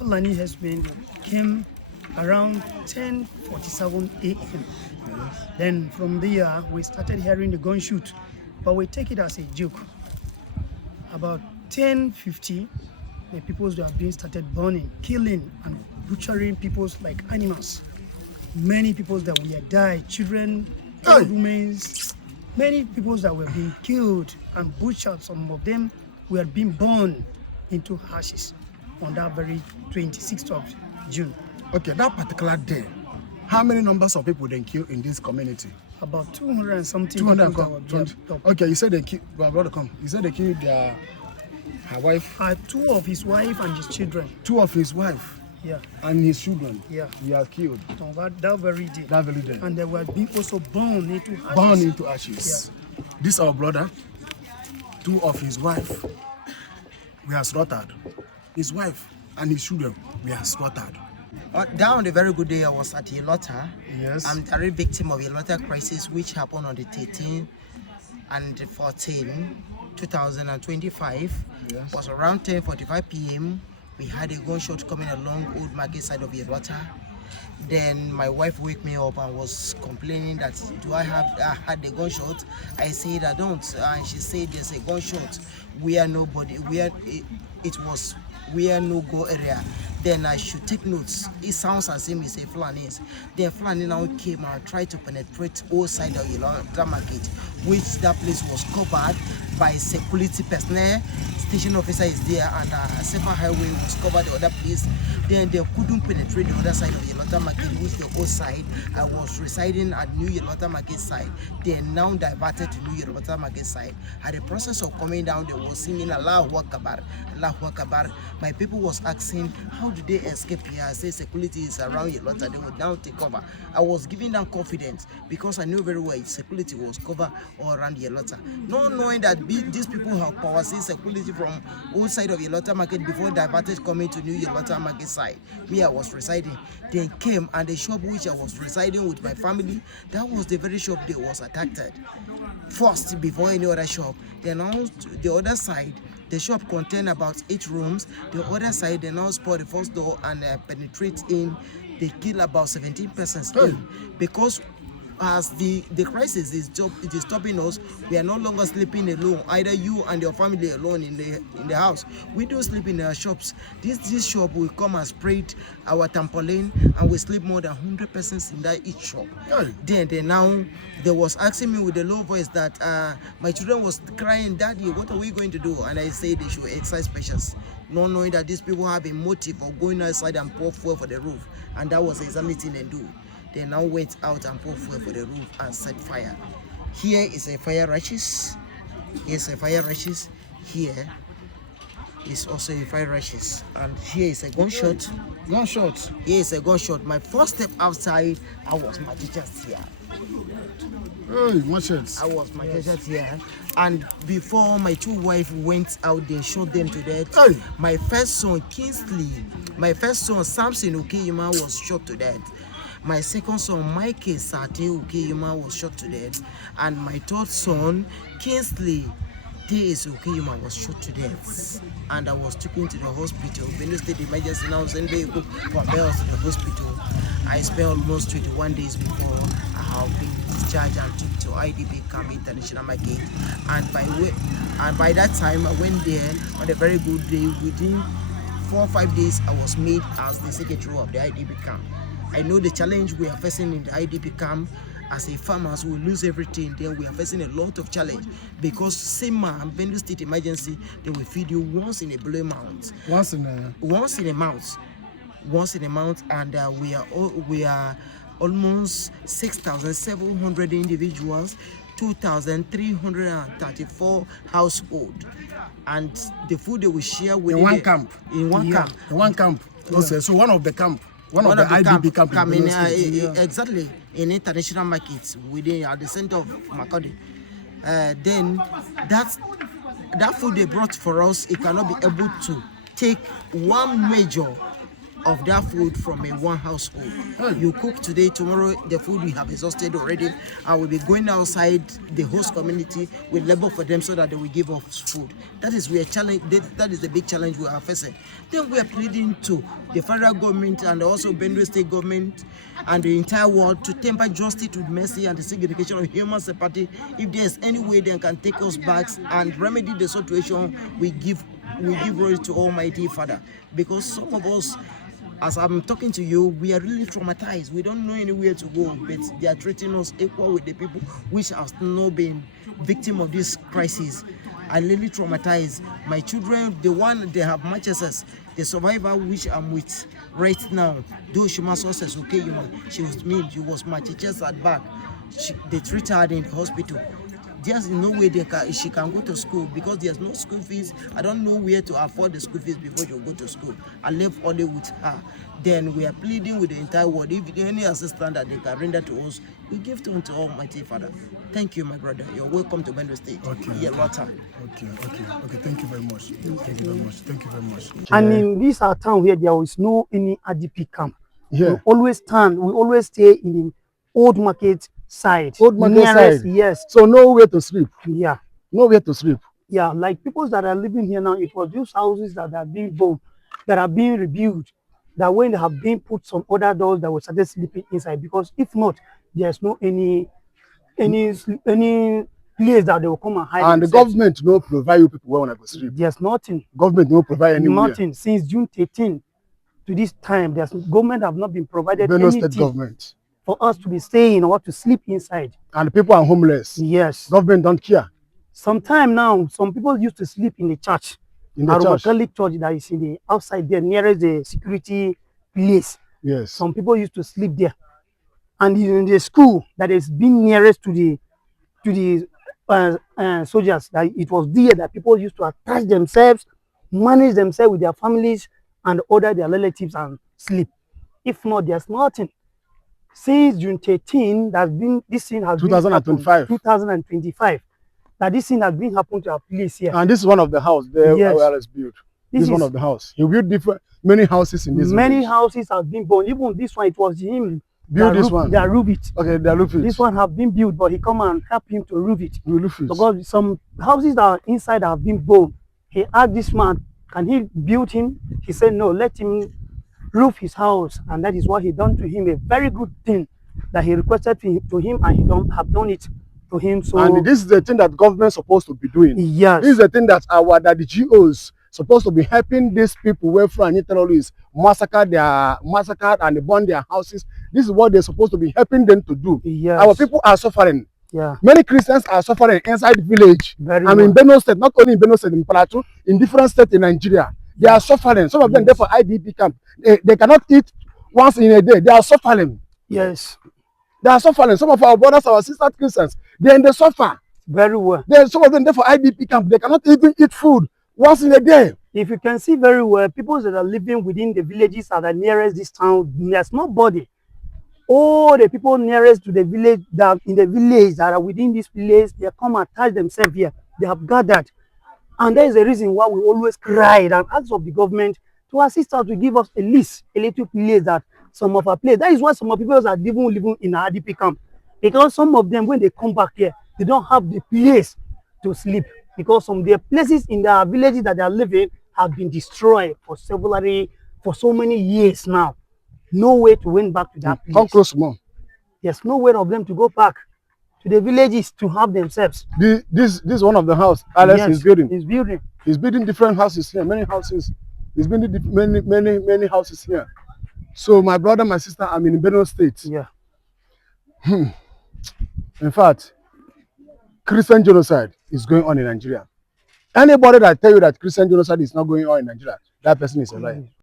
Fulani herdsmen came around 10:47 a.m. Then from there, we started hearing the gunshot, but we take it as a joke. About 10:50, the peoples that have been started burning, killing, and butchering peoples like animals. Many peoples that we had died, children, old women, many peoples that were being killed and butchered. Some of them were being burned into ashes on that very 26th of June. Okay, that particular day, how many numbers of people they killed in this community? About 200 and something. 220. Okay, you said they killed. Well, brother, come. You said they killed her wife. Two of his wife and his children. Two of his wife. Yeah. And his children. Yeah. They are killed. On that very day. That very day. And they were being also burned into ashes. Burned into ashes. Yeah. This our brother. Two of his wife were slaughtered. His wife and his children were slaughtered. That on a very good day, I was at Yelota. Yes. I'm the real victim of Yelota crisis, which happened on the 13th and 14th, 2025. Yes. It was around 10:45 p.m. We had a gunshot coming along Old Market side of Yelota. Then my wife woke me up and was complaining that I had the gunshot. I said I don't, and she said there's a gunshot. We are nobody. It was no go area. Then I should take notes. It sounds as if it's a Fulanis. Then Fulani now came and tried to penetrate all side of Yelota Market, which that place was covered by security personnel. Station officer is there, and Safer Highway was covered the other place. Then they couldn't penetrate the other side of Yelota Market, which the whole side. I was residing at New Yelota Market side. They now diverted to New Yelota Market side. At the process of coming down, they was singing Allahu Akbar, Allahu Akbar. My people was asking, how did they escape here? I say security is around Yelota. They would now take cover. I was giving them confidence because I knew very well security was covered all around Yelota. Not knowing that these people have power, say security from old side of Yelota Market before diverted coming to New Yelota Market side, where I was residing. They came, and the shop which I was residing with my family, that was the very shop they was attacked first before any other shop. Then now the other side, the shop contained about 8 rooms. The other side, they now spot the first door and penetrate in. They kill about 17 persons in, because as the crisis is stopping us, we are no longer sleeping alone. Either you and your family alone in the house. We do sleep in our shops. This shop will come and spread our tarpaulin, and we sleep more than 100 persons in that each shop. Then now they was asking me with a low voice that my children was crying, "Daddy, what are we going to do?" And I said they should exercise patience, not knowing that these people have a motive of going outside and pour fuel for the roof, and that was exactly the thing they do. They now went out and poured fuel for the roof and set fire. Here is a fire rashes. Here's a fire rashes. Here is also a fire rashes. And here is a gunshot. Gunshot. Here is a gunshot. My first step outside, I was my teacher's here. Hey, machetes. I was my teacher's here. And before my 2 wives went out, they shot them to death. Hey. My first son, Kingsley, my first son, Samson Okeyuma, was shot to death. My second son, Michael Sate Okeyuma, was shot to death. And my third son, Kingsley T.S. Okeyuma, was shot to death. And I was taken to the hospital. Benue State Emergency now sent vehicle for bail to the hospital. I spent almost 21 days before I have been discharged and took to IDP Camp International Market. And by that time, I went there on a very good day. Within 4 or 5 days, I was made as the secretary of the IDP camp. I know the challenge we are facing in the IDP camp. As a farmers, we lose everything. Then we are facing a lot of challenge because SEMA and Benue State Emergency, they will feed you once in a blue month. Once in a month, and we are almost 6,700 individuals, 2,334 households, and the food they will share with in one camp. Okay, so one of the camp. One of the IDP camp exactly, in international markets within at the center of Makodi. Then that food they brought for us, it cannot be able to take one major of that food from a one household. You cook today, tomorrow the food we have exhausted already, and we'll be going outside the host community with labor for them so that they will give us food. That is where challenge. That is the big challenge we are facing. Then we are pleading to the federal government and also Benue state government and the entire world to temper justice with mercy and the segregation of human sympathy. If there is any way they can take us back and remedy the situation, we give glory to Almighty Father, because some of us, as I'm talking to you, we are really traumatized. We don't know anywhere to go, but they are treating us equal with the people which have not been victim of this crisis. I really traumatized. My children, the one they have mattresses, the survivor which I'm with right now, though she must also okay, she was me, she was my teacher's at back. They treat her in the hospital. There's no way she can go to school because there's no school fees. I don't know where to afford the school fees before you go to school. I left only with her. Then we are pleading with the entire world. If any assistance that they can render to us, we give to unto Almighty Father. Thank you, my brother. You're welcome to Benue State. Okay. Yeah, water. Okay. Thank you very much. Thank you very much. And in this our town here, there is no any IDP camp. Yeah. We always stay in the old market side. Old market nearest, side. Yes. So nowhere to sleep. Yeah. Nowhere to sleep. Yeah, like people that are living here now, it was those houses that are being built, that are being rebuilt, that when they have been put some other doors that will started sleeping inside, because if not, there's no any place that they will come and hide. And the government no provide you people where when I go sleep. There's nothing. Government no provide anywhere. Nothing. Since June 13 to this time, there's government have not been provided Benue anything state government. for us to be staying or to sleep inside. And the people are homeless. Yes. Government don't care. Sometime now, some people used to sleep in the church. In the church. Catholic church that is in the outside there, nearest the security place. Yes. Some people used to sleep there. And in the school that is being nearest to the soldiers, that it was there that people used to attach themselves, manage themselves with their families, and order their relatives and sleep. If not, there's nothing. Since June 13, this thing has 2025. 2025. That this thing has been happened to our place here. And this is one of the house there Yes. where it's built. This is one of the house. He built many houses in this Many village. houses have been built. Even this one, it was him. Build this one. They are roof it. Okay, they are roof it. This one have been built, but he come and help him to roof it. Roof it. Because some houses that are inside have been built. He asked this man, can he build him? He said, no, let him roof his house. And that is what he done to him. A very good thing that he requested to him, and he have done it to him. So, and this is the thing that government supposed to be doing. Yes. This is the thing that the GOs supposed to be helping these people where from any terrorists massacred and they burn their houses. This is what they're supposed to be helping them to do. Yes. Our people are suffering. Yeah. Many Christians are suffering inside the village. In Benue State, not only in Benue State, in Plateau, in different states in Nigeria. They are suffering. Some of them there for IDP camp. They cannot eat once in a day. They are suffering. Yes. They are suffering. Some of our brothers, our sisters, Christians, they suffer. Very well. Some of them there for IDP camp. They cannot even eat food once in a day. If you can see very well, people that are living within the villages that are nearest this town, there's nobody. All the people nearest to the village, that are within this village, they come and attach themselves here. They have gathered. And that is the reason why we always cried and asked of the government to assist us, to give us a little place that some of our place. That is why some of people are living in an IDP camp. Because some of them, when they come back here, they don't have the place to sleep. Because some of the places in their villages that they are living have been destroyed for so many years now. No way to win back to that place. Come close more. There's no way of them to go back to the villages to have themselves. This is one of the house Alex is building. He's building different houses here, many houses. He's building many houses here. So my brother, my sister, I'm in Benue State. Yeah. In fact, Christian genocide is going on in Nigeria. Anybody that tell you that Christian genocide is not going on in Nigeria, that person is a liar.